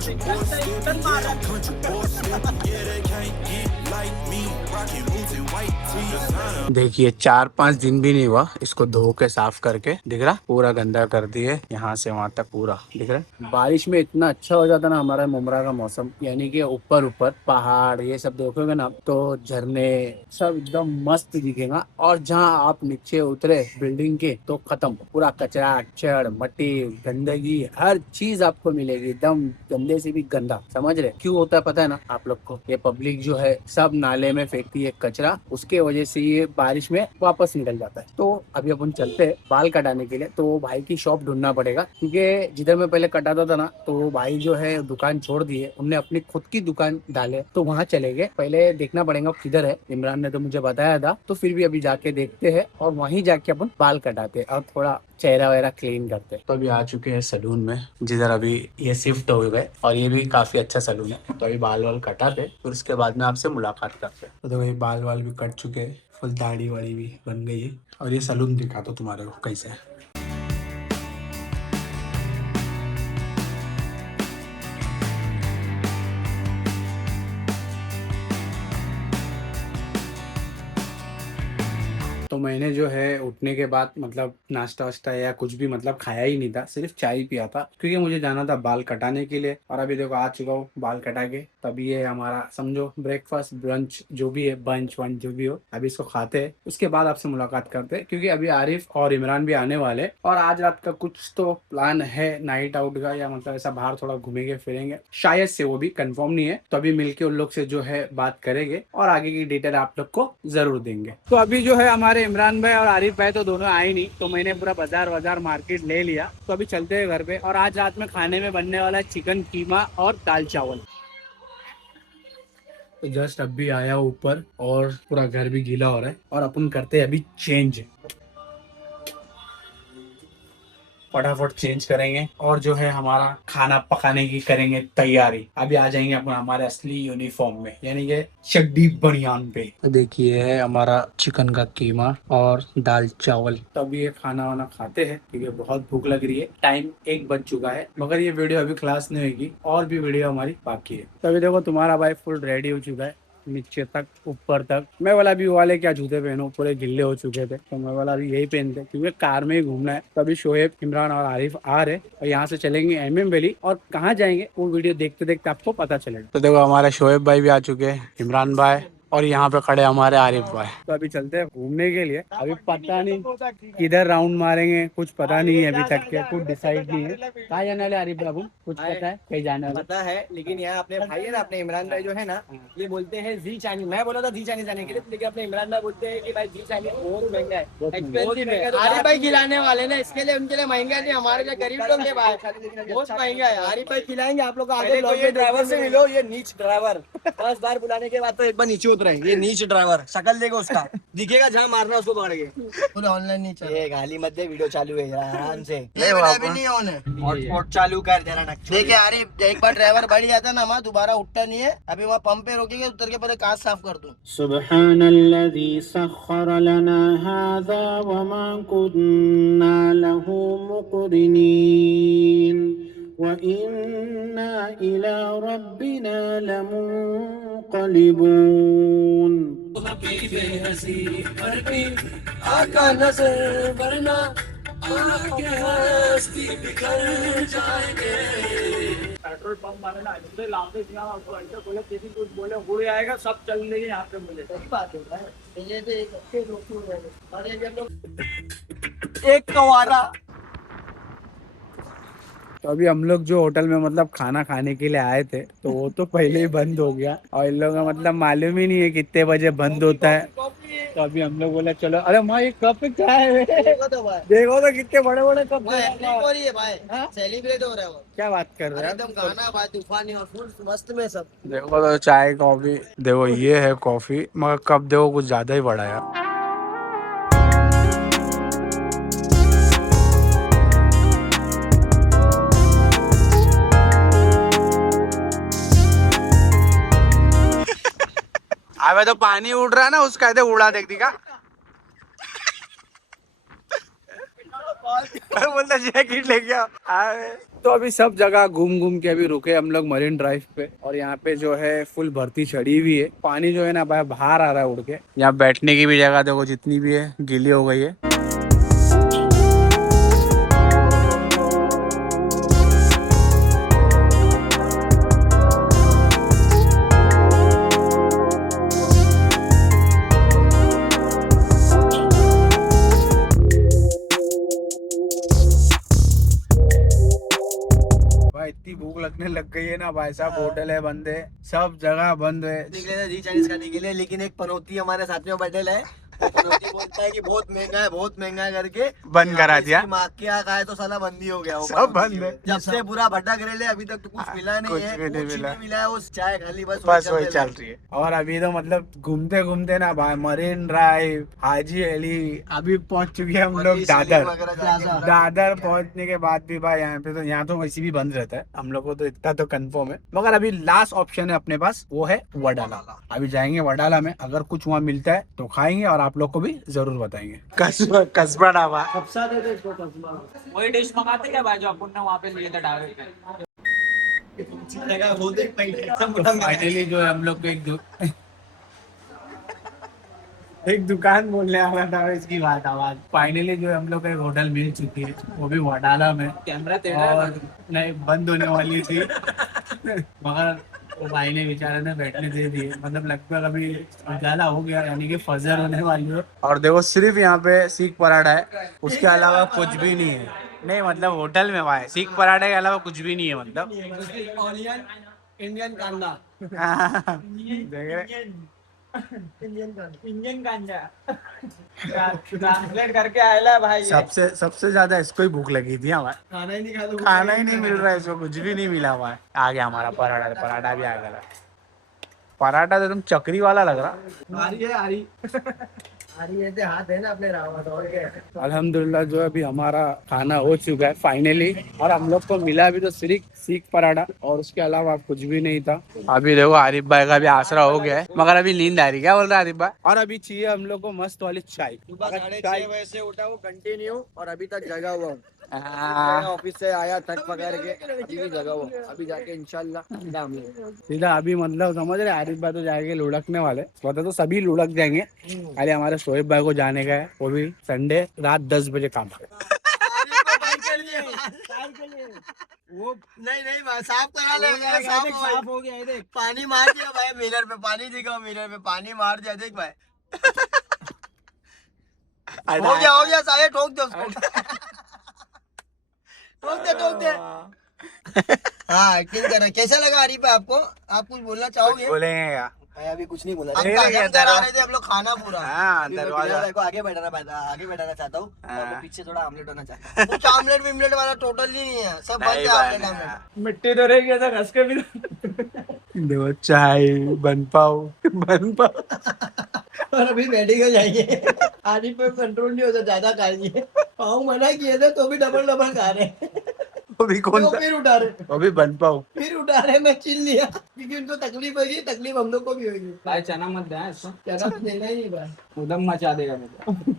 country boy still, yeah, I'm country boy still, yeah, they can't get like me. Rocky boots and white tees. देखिए 4-5 दिन भी नहीं हुआ इसको धो के साफ करके, दिख रहा पूरा गंदा कर दिए यहाँ से वहां तक पूरा, दिख रहा। बारिश में इतना अच्छा हो जाता ना हमारा मुमरा का मौसम, यानी कि ऊपर ऊपर पहाड़ ये सब देखोगे ना तो झरने सब एकदम मस्त दिखेगा। और जहाँ आप नीचे उतरे बिल्डिंग के तो खत्म, पूरा कचरा चढ़ मट्टी गंदगी हर चीज आपको मिलेगी, एकदम गंदे से भी गंदा। समझ रहे क्यों होता है पता है ना आप लोग को? ये पब्लिक जो है सब नाले में फेंकती है कचरा, उसके वजह से ये बारिश में वापस निकल जाता है। तो अभी अपन चलते हैं बाल कटाने के लिए, तो भाई की शॉप ढूंढना पड़ेगा, क्योंकि जिधर मैं पहले कटाता था ना तो वो भाई जो है दुकान छोड़ दिए, उनने अपनी खुद की दुकान डाले, तो वहाँ चले गए। पहले देखना पड़ेगा किधर है, इमरान ने तो मुझे बताया था, तो फिर भी अभी जाके देखते हैं और वहीं जाके अपन बाल कटाते और थोड़ा चेहरा वगैरह क्लीन करते। तो अभी आ चुके हैं सलून में, जिधर अभी ये शिफ्ट हो गए, और ये भी काफी अच्छा सलून है। तो अभी बाल वाल कटाते फिर उसके बाद में आपसे मुलाकात करते। तो देखो ये बाल वाल भी कट चुके हैं, फुल दाढ़ी वाड़ी भी बन गई है, और ये सलून दिखा दो तुम्हारे को कैसे है। तो मैंने जो है उठने के बाद मतलब नाश्ता वाश्ता या कुछ भी मतलब खाया ही नहीं था, सिर्फ चाय ही पिया था, क्योंकि मुझे जाना था बाल कटाने के लिए। और अभी देखो आ चुका हूँ बाल कटा के, तभी ये हमारा समझो ब्रेकफास्ट ब्रंच जो भी है, बंच वंच जो भी हो, अभी इसको खाते हैं, उसके बाद आपसे मुलाकात करते हैं, क्योंकि अभी आरिफ और इमरान भी आने वाले। और आज रात का कुछ तो प्लान है नाइट आउट का, या मतलब ऐसा बाहर थोड़ा घूमेंगे फिरेंगे शायद से, वो भी कंफर्म नहीं है। तो अभी मिलके उन लोग से जो है बात करेंगे और आगे की डिटेल आप लोग को जरूर देंगे। तो अभी जो है हमारे इमरान भाई और आरिफ भाई तो दोनों आए नहीं, तो मैंने पूरा बाजार मार्केट ले लिया। तो अभी चलते हैं घर पे, और आज रात में खाने में बनने वाला है चिकन कीमा और दाल चावल। तो जस्ट अभी आया ऊपर और पूरा घर भी गीला हो रहा है, और अपन करते हैं अभी चेंज, फटाफट चेंज करेंगे और जो है हमारा खाना पकाने की करेंगे तैयारी। अभी आ जाएंगे अपन हमारे असली यूनिफॉर्म में, यानी कि चड्डी बनियान पे। देखिए है हमारा चिकन का कीमा और दाल चावल। तब ये खाना वाना खाते हैं, क्योंकि बहुत भूख लग रही है, टाइम 1 बज चुका है। मगर ये वीडियो अभी क्लास नहीं होगी, और भी वीडियो हमारी बाकी है। तभी देखो तुम्हारा भाई फुल रेडी हो चुका है, नीचे तक ऊपर तक। मैं वाला भी वाले क्या जूते पहनो, पूरे गिल्ले हो चुके थे, तो मैं वाला भी यही पहनते, क्योंकि कार में ही घूमना है। तभी शोएब इमरान और आरिफ आ रहे, और यहाँ से चलेंगे MM वैली, और कहाँ जाएंगे वो वीडियो देखते देखते आपको पता चलेगा। तो देखो हमारे शोएब भाई भी आ चुके हैं, इमरान भाई, और यहाँ पे खड़े हमारे आरिफ भाई। तो अभी चलते हैं घूमने के लिए, अभी पता नहीं किधर राउंड मारेंगे, कुछ पता नहीं है अभी तक के, कुछ डिसाइड नहीं है। कहाँ जाने वाले आरिफ बाबू, कुछ पता है कहीं जाने वाले? पता है, लेकिन यहाँ अपने भाई है ना, अपने इमरान भाई जो है ना, ये बोलते हैं जी चाइनीज। मैं बोला था जी चाइनीज जाने के लिए, लेकिन अपने इमरान भाई बोलते हैं कि भाई जी चाइनीज बहुत महंगा है, एक्सपेंसिव है। आरिफ भाई खिलाने वाले ना, इसके लिए उनके लिए महंगा नहीं, हमारे लिए गरीब लोग के भाई बहुत महंगा है। आरिफ भाई खिलाएंगे आप लोग को आगे। ये ड्राइवर से मिलो, ये नीच ड्राइवर 10 बार बुलाने के बाद तो एक बार नीचे उतरे। ये नीच ड्राइवर, शक्ल देखो उसका, दिखेगा जहाँ मारना उसको पकड़ के। ऑनलाइन नहीं चल, गाली मत दे, वीडियो चालू है आराम से। नहीं ऑन है, हॉटस्पॉट चालू कर जरा। देखिए आरिफ, एक बार ड्राइवर बढ़ जाता ना वहाँ दोबारा उठता नहीं है। अभी वहाँ पंप पे रोकेंगे, उतर के पहले कांच साफ कर दूं। सुब्हानल्लज़ी सख्खर लना हाज़ा वमा कुन्ना लहू मुक़रिनीन व इन्ना इला रब्बिना लमुन्क़लिबून। आका नजर वरना आके हस्ती बिखर जाएंगे। पेट्रोल पंप मारे ना इतने लांबे दिया बोले किसी कुछ बोले उड़ जाएगा, सब चल रही है यहाँ पे। बोले सही बात है भाई, ये तो एक अच्छे लोग हैं। अरे जब लोग एक कवारा। तो अभी हम लोग जो होटल में मतलब खाना खाने के लिए आए थे, तो वो तो पहले ही बंद हो गया, और इन लोगों का मतलब मालूम ही नहीं है कितने बजे बंद होता है। तो अभी हम लोग बोले चलो, अरे माँ ये कप क्या है? देखो तो कितने बड़े बड़े कप हो रही है भाई, सेलिब्रेट हो रहा है। क्या बात कर रहे हैं? एकदम गाना भाई तूफानी और फुल मस्त में सब। देखो तो चाय कॉफी, देखो ये है कॉफी, मगर कप देखो कुछ ज्यादा ही बड़ा है। अबे तो पानी उड़ रहा है ना, उसका उड़ा देख दी का। बोलता जैकेट लेके आओ। तो अभी सब जगह घूम घूम के अभी रुके हम लोग मरीन ड्राइव पे, और यहाँ पे जो है फुल भर्ती चढ़ी हुई है। पानी जो है ना भाई बाहर आ रहा है उड़ के। यहाँ बैठने की भी जगह देखो जितनी भी है गीली हो गई है। इतनी भूख लगने लग गई है ना भाई साहब, होटल है बंद है, सब जगह बंद है। निकले थे जी चाइनीज खाने के लिए, लेकिन एक पनौती हमारे साथ में बैठे है। पनौती बोलता है कि बहुत महंगा है करके बंद करा दिया। माकिया खाए तो साला बंदी हो गया। सब बंद है। जब से पूरा भटक रहे अभी तक तो कुछ मिला नहीं कुछ है, भी नहीं कुछ मिला। नहीं मिला है। उस चाय खाली बस वही चल रही है। और अभी तो मतलब घूमते घूमते ना भाई मरीन ड्राइव, हाजी अली, अभी पहुंच चुके हैं हम लोग दादर। दादर पहुंचने के बाद भी भाई यहाँ पे तो, यहाँ तो वैसे भी बंद रहता है, हम लोग को तो इतना तो कंफर्म है। मगर अभी लास्ट ऑप्शन है अपने पास, वो है वडाला। अभी जाएंगे वडाला में, अगर कुछ वहाँ मिलता है तो खाएंगे और आप लोग को भी जरूर बताएंगे। कस्बा ढाबा। कब्सा दे दे इसको, कब्सा। वही डिश मंगाते क्या भाई जो अपन ने वहाँ पे लिए थे ढाबे पे? फाइनली जो है हम लोग को एक दुकान बोलने आ रहा था, इसकी बात आवाज। फाइनली जो है हम लोग को एक होटल मिल चुकी है, वो भी वडाला में। कैमरा तेरा और नहीं बंद होने वाली थी मगर वो भाई ने बेचारे ने बैठने दे दिए। मतलब लगभग अभी उजाला हो गया, यानी कि फजर होने वाली है। और देखो सिर्फ यहाँ पे सीख पराठा है, उसके अलावा कुछ भी नहीं है। नहीं मतलब होटल में भाई सीख पराठे के अलावा कुछ भी नहीं है। मतलब ऑनियन, इंडियन कांदा, देख रहे इंडियन गांजा ट्रांसलेट करके आया भाई। सबसे ज्यादा इसको ही भूख लगी थी हमारे। खाना ही नहीं मिल रहा है इसको, कुछ भी नहीं मिला हुआ है। आ गया हमारा पराठा भी आ गया। पराठा तो एकदम चक्री वाला लग रहा। आरी ऐसे हाथ है ना अपने रावत। और क्या अल्हम्दुलिल्लाह जो अभी हमारा खाना हो चुका है फाइनली, और हम लोग को मिला भी तो सिर्फ सीख पराठा, और उसके अलावा कुछ भी नहीं था। अभी देखो आरिफ भाई का भी आसरा हो गया है, मगर अभी नींद आ रही। क्या बोल रहा है आरिफ भाई? और अभी चाहिए हम लोग को मस्त वाली चाय। सुबह 6:30 बजे से उठा हूँ कंटिन्यू, और अभी तक जगा हुआ हूँ। हाँ। ऑफिस से आया थक पकड़ के, अभी भी जगा हुआ। अभी जाके इंशाल्लाह सीधा अभी मतलब समझ रहे, आरिफ भाई तो जाएंगे लुढ़कने वाले, मतलब तो सभी लुढ़क जाएंगे। अरे हमारे शोएब भाई को जाने का है, वो भी संडे रात 10 बजे काम पे। वो नहीं साफ करा ले, साफ हो गया। देख पानी मार दिया भाई मिरर पे, पानी दिखाओ मिरर पे, पानी मार दिया देख भाई। हो गया सारे ठोक दो उसको। ठोक दे। हाँ एक्टिंग कर रहा। कैसा लगा आरिफ भाई आपको? आप कुछ बोलना चाहोगे? बोलेंगे क्या? मैं अभी कुछ नहीं बोला। हम करा रहे थे हम लोग खाना पूरा। हाँ, दरवाजा को आगे बैठाना चाहता हूँ, और पीछे थोड़ा आमलेट होना चाहता हूँ। कुछ आमलेट विमलेट वाला टोटल ही नहीं है, सब बंद है आमलेट। मिट्टी तो रह गया था घस के भी। देखो चाय बन पाओ। और अभी मेडिकल जाएंगे। आरिफ पे कंट्रोल नहीं होता, ज्यादा खा लिए। पाँव मना किए थे तो भी डबल खा रहे। वो भी कौन सा? फिर उठा रहे, वो भी बन पाओ। फिर उठा रहे। मैं चिल लिया क्योंकि उनको तकलीफ होगी, तकलीफ हम लोग को भी होगी। भाई चना मत दे इसको, चना तो देना ही नहीं भाई, उदम मचा देगा मुझे।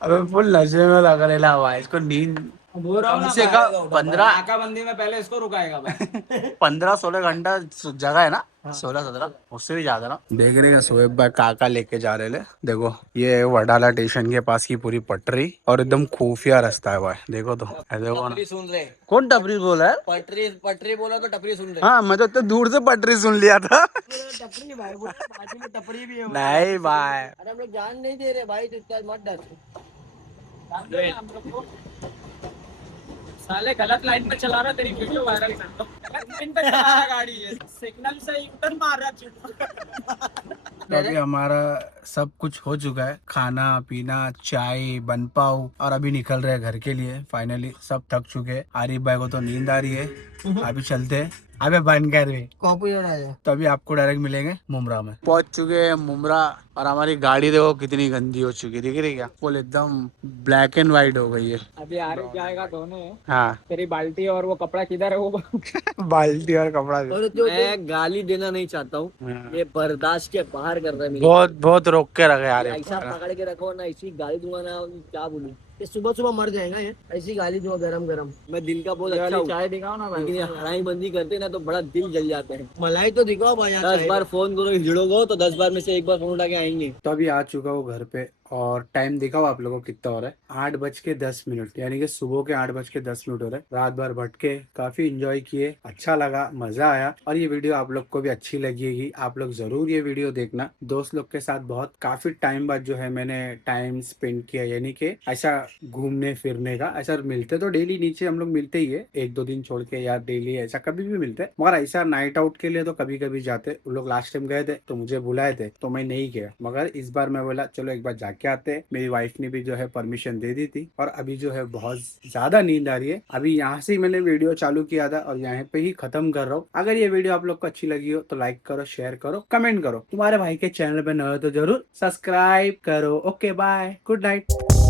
अबे फुल नशे में लग रहा हुआ है इसको। नींद बोल रहा हूँ ना कम से भाई, कम 15 नाकाबंदी में पहले इसको रुकाएगा भाई। 15-16 घंटा जगह है ना, 16-17 उससे भी ज्यादा ना। देख रहे हैं शोएब भाई काका लेके जा रहे ले। देखो ये वडाला स्टेशन के पास की पूरी पटरी, और एकदम खुफिया रास्ता है भाई। देखो तो देखो ना, सुन रहे। कौन टपरी बोला है? पटरी बोला तो टपरी सुन रहे। हाँ मैं तो इतने दूर से पटरी सुन लिया था। टपरी भाई, बाजू में टपरी भी है। नहीं भाई, अरे हम लोग जान नहीं दे रहे भाई, तो इतना मत डर। साले गलत लाइन पे चला रहा, तेरी वीडियो वायरल कर दो। गलत लाइन पे चला रहा गाड़ी है, सिग्नल से यूटर्न मार रहा तो अभी हमारा सब कुछ हो चुका है, खाना पीना चाय बन पाओ, और अभी निकल रहे हैं घर के लिए। फाइनली सब थक चुके हैं। आरिफ भाई को तो नींद आ रही है, अभी चलते हैं। अबे बन कर भी तो अभी आपको डायरेक्ट मिलेंगे मुमरा में। पहुंच चुके हैं मुमरा, और हमारी गाड़ी देखो कितनी गंदी हो चुकी है, दिख रही क्या? फुल एकदम ब्लैक एंड व्हाइट हो गई है। अभी आरिफ जाएगा धोने। हाँ तेरी बाल्टी और वो कपड़ा किधर है वो? बाल्टी और कपड़ा भी। और जो मैं गाली देना नहीं चाहता हूँ, ये बर्दाश्त के बाहर कर रहा है। बहुत रोक के रखे यार। ऐसा पकड़ के रखो ना, इसी गाली दूंगा ना, क्या बोलूं। ये सुबह सुबह मर जाएगा ये, ऐसी गाली दूंगा गरम गरम। मैं दिल का बहुत अच्छा हूँ, चाय दिखाओ ना लेकिन ये हराई बंदी करते ना तो बड़ा दिल जल जाता है। मलाई तो दिखाओ भाई, 10 बार फोन करो जुड़ोगे तो 10 बार में से एक बार फोन उठा के आएंगे। तो अभी आ चुका हूँ घर पे और टाइम दिखाओ आप लोगों को कितना हो रहा है, 8:10, यानी कि सुबह के 8:10 हो रहे हैं। रात भर भटके, काफी इंजॉय किए, अच्छा लगा, मजा आया। और ये वीडियो आप लोग को भी अच्छी लगेगी, आप लोग जरूर ये वीडियो देखना। दोस्त लोग के साथ बहुत काफी टाइम बाद जो है मैंने टाइम स्पेंड किया, यानी कि ऐसा घूमने फिरने का। ऐसा मिलते तो डेली नीचे हम लोग मिलते ही है, 1-2 दिन छोड़ के या डेली ऐसा कभी भी मिलते, मगर ऐसा नाइट आउट के लिए तो कभी कभी जाते। उन लोग लास्ट टाइम गए थे तो मुझे बुलाए थे तो मैं नहीं गया, मगर इस बार मैं बोला चलो एक बार जाके आते हैं। मेरी वाइफ ने भी जो है परमिशन दे दी थी। और अभी जो है बहुत ज्यादा नींद आ रही है। अभी यहाँ से ही मैंने वीडियो चालू किया था और यहाँ पे ही खत्म कर रहा हूँ। अगर ये वीडियो आप लोग को अच्छी लगी हो तो लाइक करो, शेयर करो, कमेंट करो। तुम्हारे भाई के चैनल पे नए हो तो जरूर सब्सक्राइब करो। Okay bye, good night.